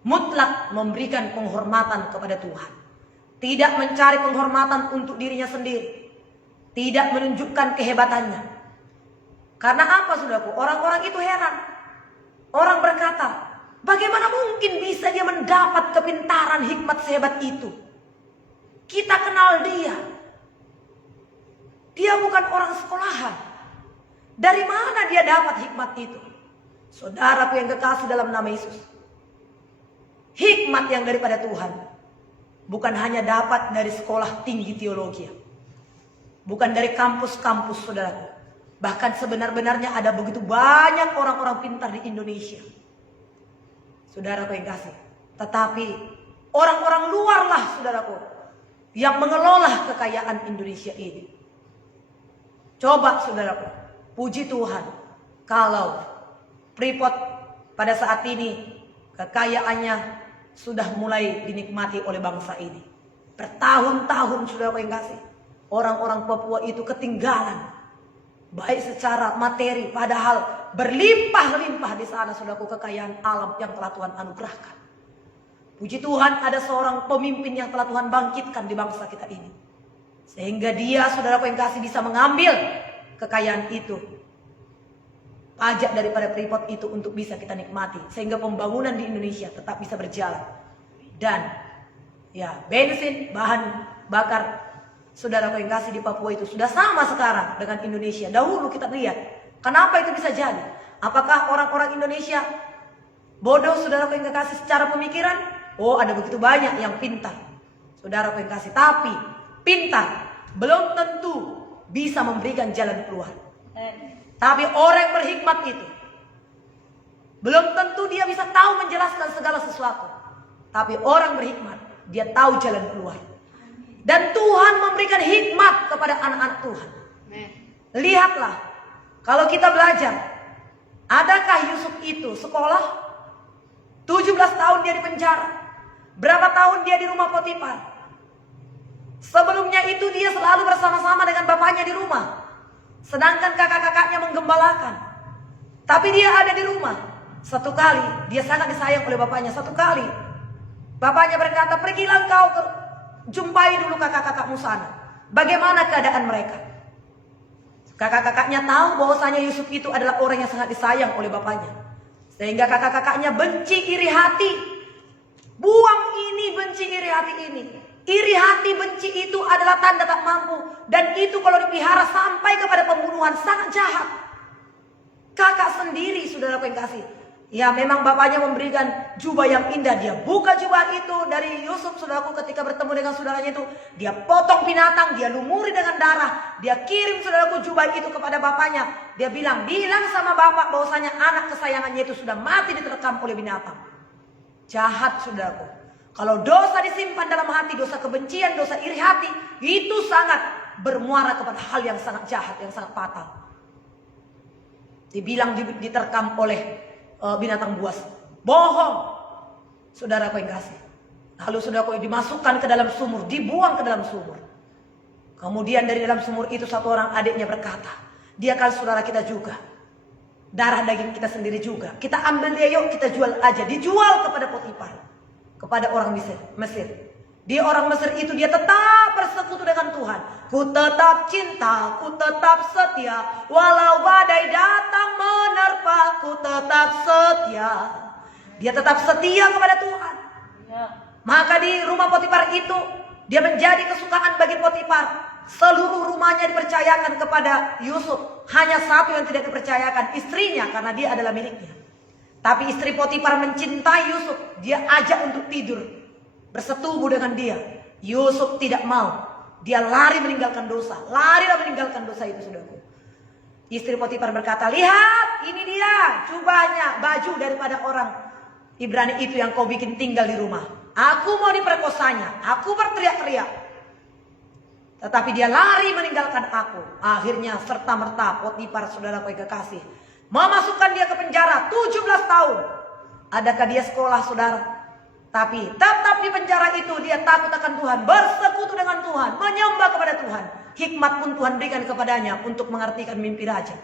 mutlak memberikan penghormatan kepada Tuhan. Tidak mencari penghormatan untuk dirinya sendiri. Tidak menunjukkan kehebatannya. Karena apa saudaraku? Orang-orang itu heran. Orang berkata, bagaimana mungkin bisa dia mendapat kepintaran hikmat sehebat itu? Kita kenal dia. Dia bukan orang sekolahan. Dari mana dia dapat hikmat itu? Saudaraku yang kekasih dalam nama Yesus. Hikmat yang daripada Tuhan bukan hanya dapat dari sekolah tinggi teologi. Bukan dari kampus-kampus saudaraku. Bahkan sebenar-benarnya ada begitu banyak orang-orang pintar di Indonesia. Saudaraku yang kasih. Tetapi orang-orang luarlah saudaraku yang mengelola kekayaan Indonesia ini. Coba saudaraku, puji Tuhan kalau Freeport pada saat ini kekayaannya sudah mulai dinikmati oleh bangsa ini. Bertahun-tahun saudaraku yang kasih. Orang-orang Papua itu ketinggalan. Baik secara materi, padahal berlimpah-limpah di sana saudaraku kekayaan alam yang telah Tuhan anugerahkan. Puji Tuhan ada seorang pemimpin yang telah Tuhan bangkitkan di bangsa kita ini. Sehingga dia saudaraku yang kasih bisa mengambil kekayaan itu. Pajak daripada Freeport itu untuk bisa kita nikmati. Sehingga pembangunan di Indonesia tetap bisa berjalan. Dan ya bensin, bahan bakar saudaraku yang kasih di Papua itu sudah sama sekarang dengan Indonesia. Dahulu kita lihat, kenapa itu bisa jadi? Apakah orang-orang Indonesia bodoh saudaraku yang kasih secara pemikiran? Oh, ada begitu banyak yang pintar. Saudaraku yang kasih, tapi pintar belum tentu bisa memberikan jalan keluar. Tapi orang yang berhikmat itu belum tentu dia bisa tahu menjelaskan segala sesuatu. Tapi orang berhikmat, dia tahu jalan keluar. Dan Tuhan memberikan hikmat kepada anak-anak Tuhan. Lihatlah, kalau kita belajar, adakah Yusuf itu sekolah? 17 tahun dia di penjara. Berapa tahun dia di rumah Potifar? Sebelumnya itu dia selalu bersama-sama dengan bapaknya di rumah. Sedangkan kakak-kakaknya menggembalakan. Tapi dia ada di rumah. Satu kali, dia sangat disayang oleh bapaknya. Satu kali, bapaknya berkata, pergilah engkau jumpai dulu kakak-kakakmu sana. Bagaimana keadaan mereka? Kakak-kakaknya tahu bahwasanya Yusuf itu adalah orang yang sangat disayang oleh bapaknya. Sehingga kakak-kakaknya benci iri hati. Buang ini, benci iri hati ini. Iri hati, benci itu adalah tanda tak mampu. Dan itu kalau dipelihara sampai kepada pembunuhan, sangat jahat. Kakak sendiri, saudara yang kasih. Ya memang bapaknya memberikan jubah yang indah. Dia buka jubah itu dari Yusuf, saudaraku, ketika bertemu dengan saudaranya itu. Dia potong binatang, dia lumuri dengan darah. Dia kirim saudaraku jubah itu kepada bapaknya. Dia bilang sama bapak bahwasanya anak kesayangannya itu sudah mati diterkam oleh binatang. Jahat saudaraku. Kalau dosa disimpan dalam hati, dosa kebencian, dosa iri hati, itu sangat bermuara kepada hal yang sangat jahat, yang sangat fatal. Dibilang diterkam oleh binatang buas. Bohong. Saudaraku yang kasih. Lalu saudaraku dimasukkan ke dalam sumur, dibuang ke dalam sumur. Kemudian dari dalam sumur itu satu orang adiknya berkata, dia kan saudara kita juga. Darah daging kita sendiri juga. Kita ambil dia, yuk kita jual aja. Dijual kepada Potifar, kepada orang Mesir. Dia orang Mesir itu dia tetap bersekutu dengan Tuhan. Ku tetap cinta, ku tetap setia, walau badai datang menerpa, ku tetap setia. Dia tetap setia kepada Tuhan. Maka di rumah Potifar itu dia menjadi kesukaan bagi Potifar. Seluruh rumahnya dipercayakan kepada Yusuf. Hanya satu yang tidak dipercayakan, istrinya, karena dia adalah miliknya. Tapi istri Potifar mencintai Yusuf. Dia ajak untuk tidur, bersetubuh dengan dia. Yusuf tidak mau. Dia lari meninggalkan dosa. Larilah meninggalkan dosa itu, saudaraku. Istri Potifar berkata, lihat, ini dia jubahnya, baju daripada orang Ibrani itu yang kau bikin tinggal di rumah. Aku mau diperkosanya. Aku berteriak-teriak. Tetapi dia lari meninggalkan aku. Akhirnya serta-merta Potifar, saudaraku yang kekasih, memasukkan dia ke penjara 17 tahun. Adakah dia sekolah, saudara? Tapi tetap di penjara itu dia takut akan Tuhan, bersekutu dengan Tuhan, menyembah kepada Tuhan. Hikmat pun Tuhan berikan kepadanya untuk mengartikan mimpi raja.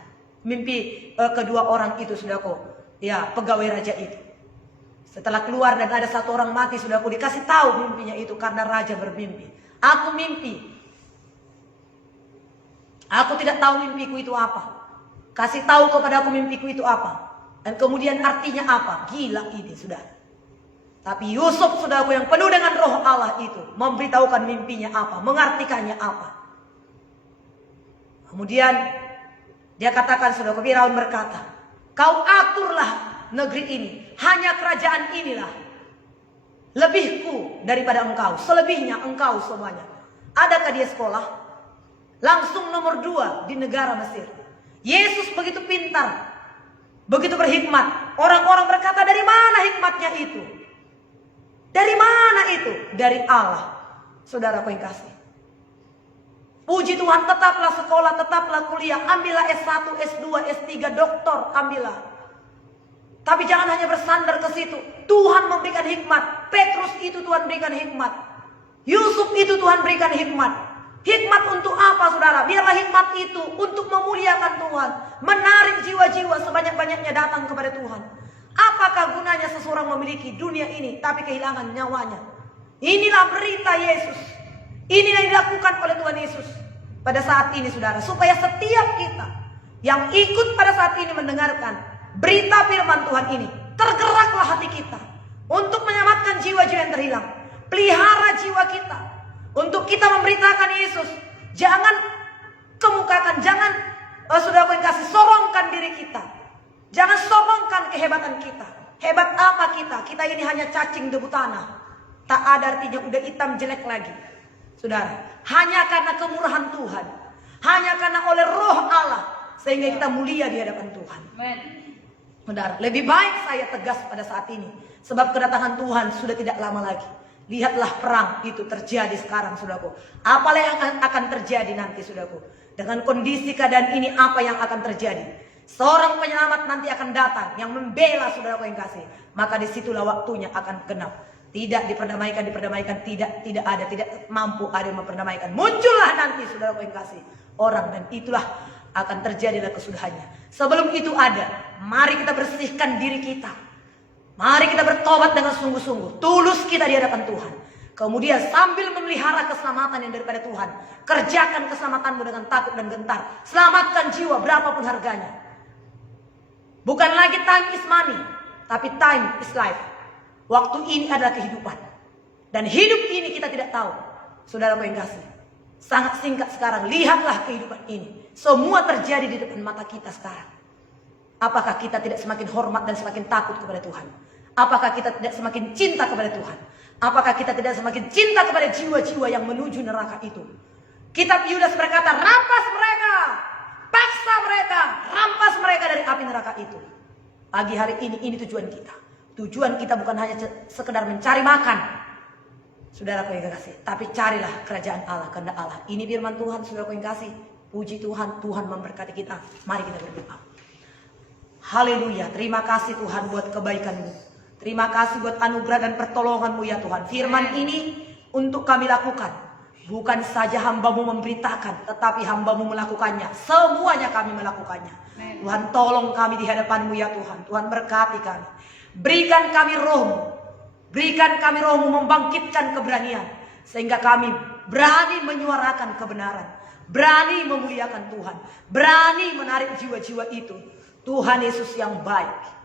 Mimpi kedua orang itu, saudaraku, ya pegawai raja itu. Setelah keluar dan ada satu orang mati, saudaraku, dikasih tahu mimpinya itu karena raja bermimpi. Aku mimpi. Aku tidak tahu mimpiku itu apa. Kasih tahu kepada aku mimpiku itu apa. Dan kemudian artinya apa. Gila ini saudara. Tapi Yusuf saudaraku yang penuh dengan roh Allah itu memberitahukan mimpinya apa, mengartikannya apa. Kemudian dia katakan, saudaraku, Firaun berkata, kau aturlah negeri ini, hanya kerajaan inilah lebihku daripada engkau, selebihnya engkau semuanya. Adakah dia sekolah? Langsung nomor 2 di negara Mesir. Yesus begitu pintar, begitu berhikmat. Orang-orang berkata, dari mana hikmatnya itu? Dari mana itu? Dari Allah. Saudaraku yang kasih. Puji Tuhan, tetaplah sekolah, tetaplah kuliah. Ambillah S1, S2, S3, doktor, ambillah. Tapi jangan hanya bersandar ke situ. Tuhan memberikan hikmat. Petrus itu Tuhan berikan hikmat. Yusuf itu Tuhan berikan hikmat. Hikmat untuk apa, saudara? Biarlah hikmat itu untuk memuliakan Tuhan. Menarik jiwa-jiwa sebanyak-banyaknya datang kepada Tuhan. Apakah gunanya seseorang memiliki dunia ini tapi kehilangan nyawanya? Inilah berita Yesus. Inilah yang dilakukan oleh Tuhan Yesus pada saat ini, saudara. Supaya setiap kita yang ikut pada saat ini mendengarkan berita firman Tuhan ini, tergeraklah hati kita untuk menyelamatkan jiwa-jiwa yang terhilang. Pelihara jiwa kita untuk kita memberitakan Yesus. Jangan kemukakan, jangan saudara yang kasih, sorongkan diri kita. Jangan sorongkan kehebatan kita. Hebat apa kita? Kita ini hanya cacing debu tanah. Tak ada artinya, udah hitam jelek lagi. Saudara, hanya karena kemurahan Tuhan, hanya karena oleh roh Allah, sehingga kita mulia di hadapan Tuhan. Amen. Saudara, lebih baik saya tegas pada saat ini. Sebab kedatangan Tuhan sudah tidak lama lagi. Lihatlah perang itu terjadi sekarang, saudaraku. Apalah yang akan terjadi nanti, saudaraku. Dengan kondisi keadaan ini, apa yang akan terjadi? Seorang penyelamat nanti akan datang yang membela saudaraku yang kasih. Maka disitulah waktunya akan genap. Tidak diperdamaikan, tidak ada, tidak mampu ada yang memperdamaikan. Muncullah nanti saudaraku yang kasih orang, dan itulah akan terjadi dan kesudahannya. Sebelum itu ada, mari kita bersihkan diri kita. Mari kita bertobat dengan sungguh-sungguh, tulus kita di hadapan Tuhan. Kemudian sambil memelihara keselamatan yang daripada Tuhan, kerjakan keselamatanmu dengan takut dan gentar. Selamatkan jiwa berapapun harganya. Bukan lagi time is money, tapi time is life. Waktu ini adalah kehidupan. Dan hidup ini kita tidak tahu. Saudaraku yang kasih, sangat singkat sekarang. Lihatlah kehidupan ini. Semua terjadi di depan mata kita sekarang. Apakah kita tidak semakin hormat dan semakin takut kepada Tuhan? Apakah kita tidak semakin cinta kepada Tuhan? Apakah kita tidak semakin cinta kepada jiwa-jiwa yang menuju neraka itu? Kitab Yudas berkata, rampas mereka, paksa mereka, rampas mereka dari api neraka itu. Pagi hari ini tujuan kita. Tujuan kita bukan hanya sekedar mencari makan, saudaraku yang kasih, tapi carilah kerajaan Allah, kehendak Allah. Ini firman Tuhan, saudaraku yang kasih. Puji Tuhan, Tuhan memberkati kita. Mari kita berdoa. Haleluya, terima kasih Tuhan buat kebaikan-Mu. Terima kasih buat anugerah dan pertolongan-Mu ya Tuhan. Firman ini untuk kami lakukan. Bukan saja hamba-Mu memberitakan, tetapi hamba-Mu melakukannya. Semuanya kami melakukannya. Tuhan, tolong kami di hadapan-Mu ya Tuhan. Tuhan berkati kami. Berikan kami roh-Mu. Berikan kami roh-Mu membangkitkan keberanian. Sehingga kami berani menyuarakan kebenaran. Berani memuliakan Tuhan. Berani menarik jiwa-jiwa itu. Tuhan Yesus yang baik.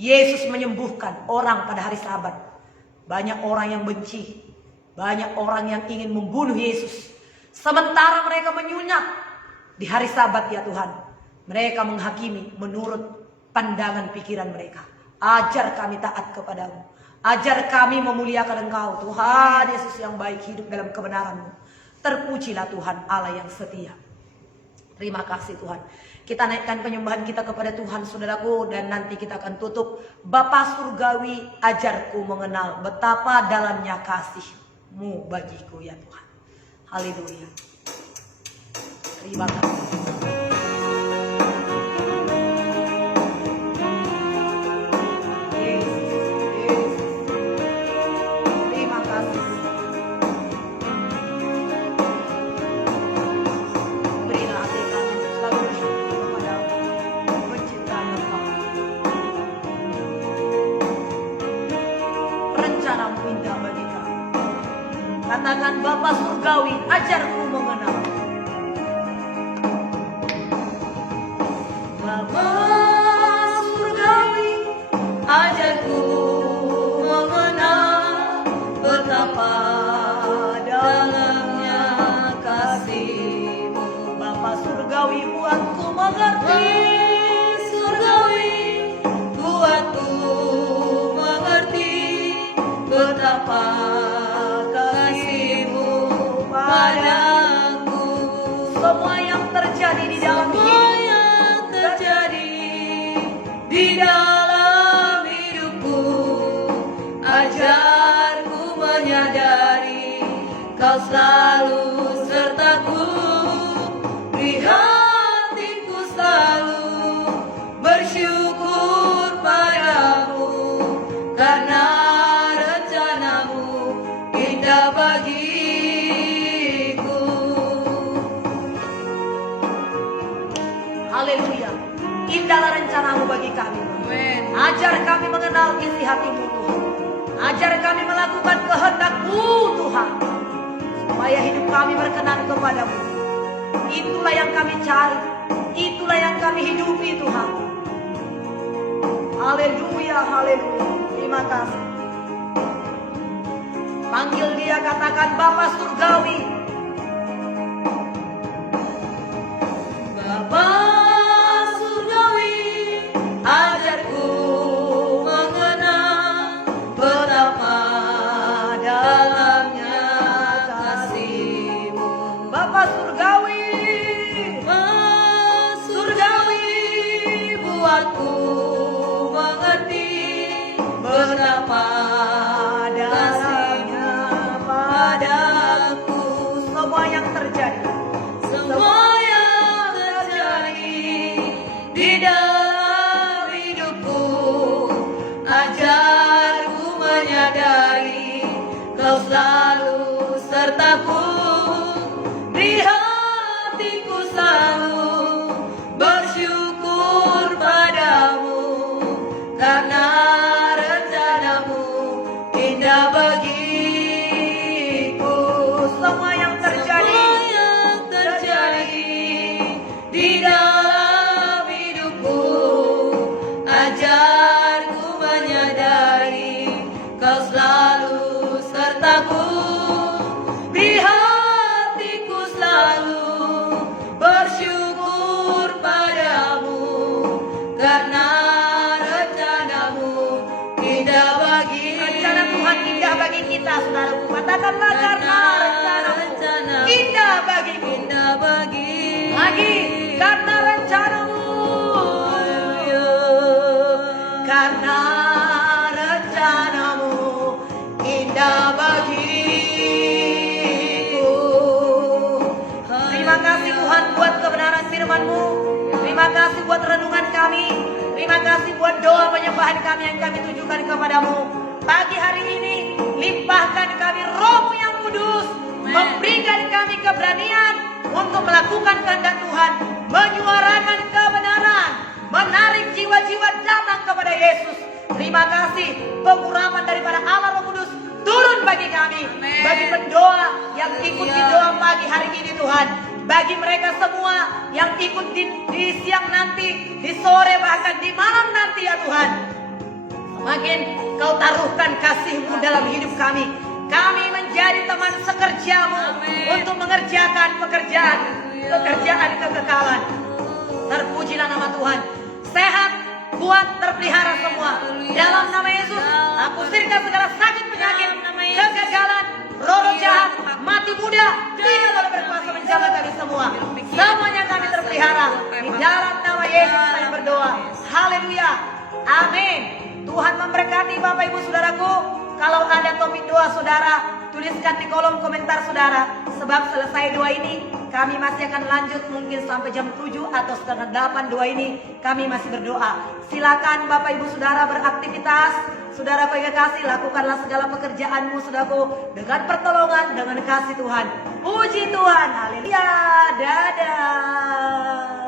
Yesus menyembuhkan orang pada hari Sabat. Banyak orang yang benci. Banyak orang yang ingin membunuh Yesus. Sementara mereka menyunyap di hari Sabat ya Tuhan. Mereka menghakimi menurut pandangan pikiran mereka. Ajar kami taat kepadamu. Ajar kami memuliakan Engkau. Tuhan Yesus yang baik, hidup dalam kebenaran-Mu. Terpujilah Tuhan Allah yang setia. Terima kasih Tuhan. Kita naikkan penyembahan kita kepada Tuhan, saudaraku. Dan nanti kita akan tutup. Bapa Surgawi, ajarku mengenal betapa dalamnya kasih-Mu bagiku ya Tuhan. Haleluya. Terima kasih. Katakan, Bapa Surgawi, ajarku mengenal Kau selalu sertaku, di hatiku selalu bersyukur padamu, karena rencanamu indah bagiku. Haleluya. Indahlah rencanamu bagi kami. Amin. Ajar kami mengenal isi hatimu Tuhan. Ajar kami melakukan kehendak-Mu Tuhan, supaya hidup kami berkenan kepadamu. Itulah yang kami cari, itulah yang kami hidupi Tuhan. Haleluya, haleluya. Terima kasih. Panggil dia, katakan Bapa Surgawi. Bapa surgawi, ajarku mengenal betapa dalamnya kasih-Mu. Bapa Surgawi, Bapa surgawi, buatku mengerti betapa dalamnya padaku. semua yang terjadi. Semua yang terjadi di dalam hidupku, ajarku menyadari Kau selalu sertaku, di hatiku selalu bersyukur padamu, karena rencanamu indah bagiku. Semua yang terjadi Di dalam hidupku, ajarku menyadari Kau selalu sertaku, di hatiku selalu bersyukur padamu, karena rencanamu indah bagiku. Rencana Tuhan indah bagi kita, saudaraku. Katakanlah karena rencanamu indah bagiku. Indah bagi Lagi, karena rencanamu. Karena rencanamu indah bagiku. Terima kasih Tuhan buat kebenaran firman-Mu. Terima kasih buat renungan kami. Terima kasih buat doa penyembahan kami yang kami tujukan kepadamu. Pagi hari ini, limpahkan kami Roh-Mu yang kudus. Memberikan kami keberanian untuk melakukan kehendak Tuhan. Menyuarakan kebenaran. Menarik jiwa-jiwa datang kepada Yesus. Terima kasih pengurapan daripada Allah Roh Kudus turun bagi kami. Amen. Bagi pendoa yang ikuti doa pagi hari ini Tuhan. Bagi mereka semua yang ikut di siang nanti, di sore bahkan di malam nanti ya Tuhan. Semakin Kau taruhkan kasih-Mu dalam hidup kami. Kami menjadi teman sekerja-Mu untuk mengerjakan pekerjaan kekekalan. Terpujilah nama Tuhan. Sehat, kuat, terpelihara semua. Dalam nama Yesus, aku usirkan segala sakit penyakit, kegagalan, roh jahat, mati muda, tidak boleh berkuasa menjamah kami semua. Semuanya kami terpelihara. Di dalam nama Yesus saya berdoa. Haleluya. Amin. Tuhan memberkati Bapak Ibu Saudaraku. Kalau ada topik doa saudara, tuliskan di kolom komentar saudara. Sebab selesai doa ini, kami masih akan lanjut mungkin sampai jam 7 atau setengah 8 doa ini. Kami masih berdoa. Silakan Bapak Ibu Saudara beraktivitas. Saudaraku yang kasih, lakukanlah segala pekerjaanmu saudaraku dengan pertolongan, dengan kasih Tuhan. Puji Tuhan. Haleluya. Dadah.